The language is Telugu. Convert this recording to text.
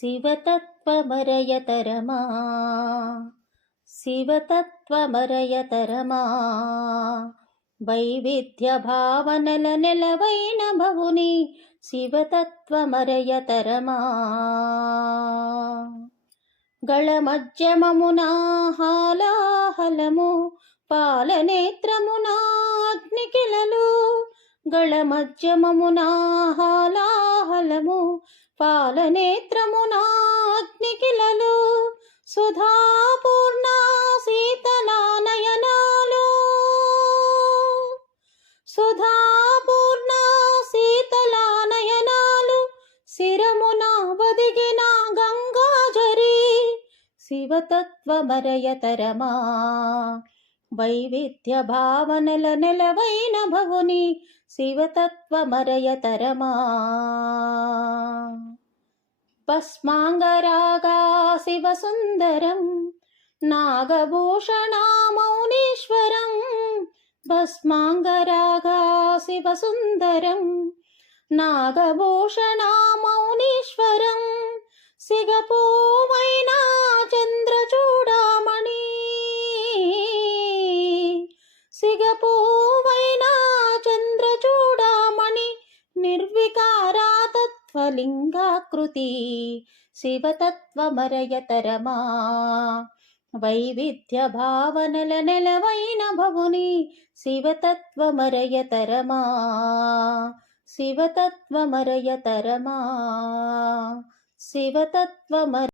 శివతత్వమరయతరమా శివతత్వమరయతరమా వైవిధ్య భావనల నెలవైన భవుని శివతత్వమరయతరమా గళమధ్యమమునా హాలాహలము పాలనేత్రమునా అగ్నికిలలు గళమధ్యమమునా హాలాహలము పాలనేత్రమునా అగ్నికిలలు సుధాపూర్ణ శీతలానయనాలు సుధాపూర్ణ శీతలానయనాలు శిరమున వదిగిన గంగాజరి శివతత్వమరయతరమా వైవిధ్య భావనల నెలవైన భవుని శివతత్వమరయతరమా భస్మాంగరాగా శివసుందరం నాగభూషణమౌనీశ్వరం భస్మాంగరాగా శివసుందరం నాగభూషణమౌనీశ్వరం సిగపూవైన చంద్రచూడామణి సిగపూవైన చంద్రచూడామణి నిర్వికారాతత్వలింగాకృతి శివతత్వమరయతరమా వైవిధ్య భావనల నెలవైన భవుని శివతత్వమరయతరమా శివతత్వమరయతరమా శివతత్వమర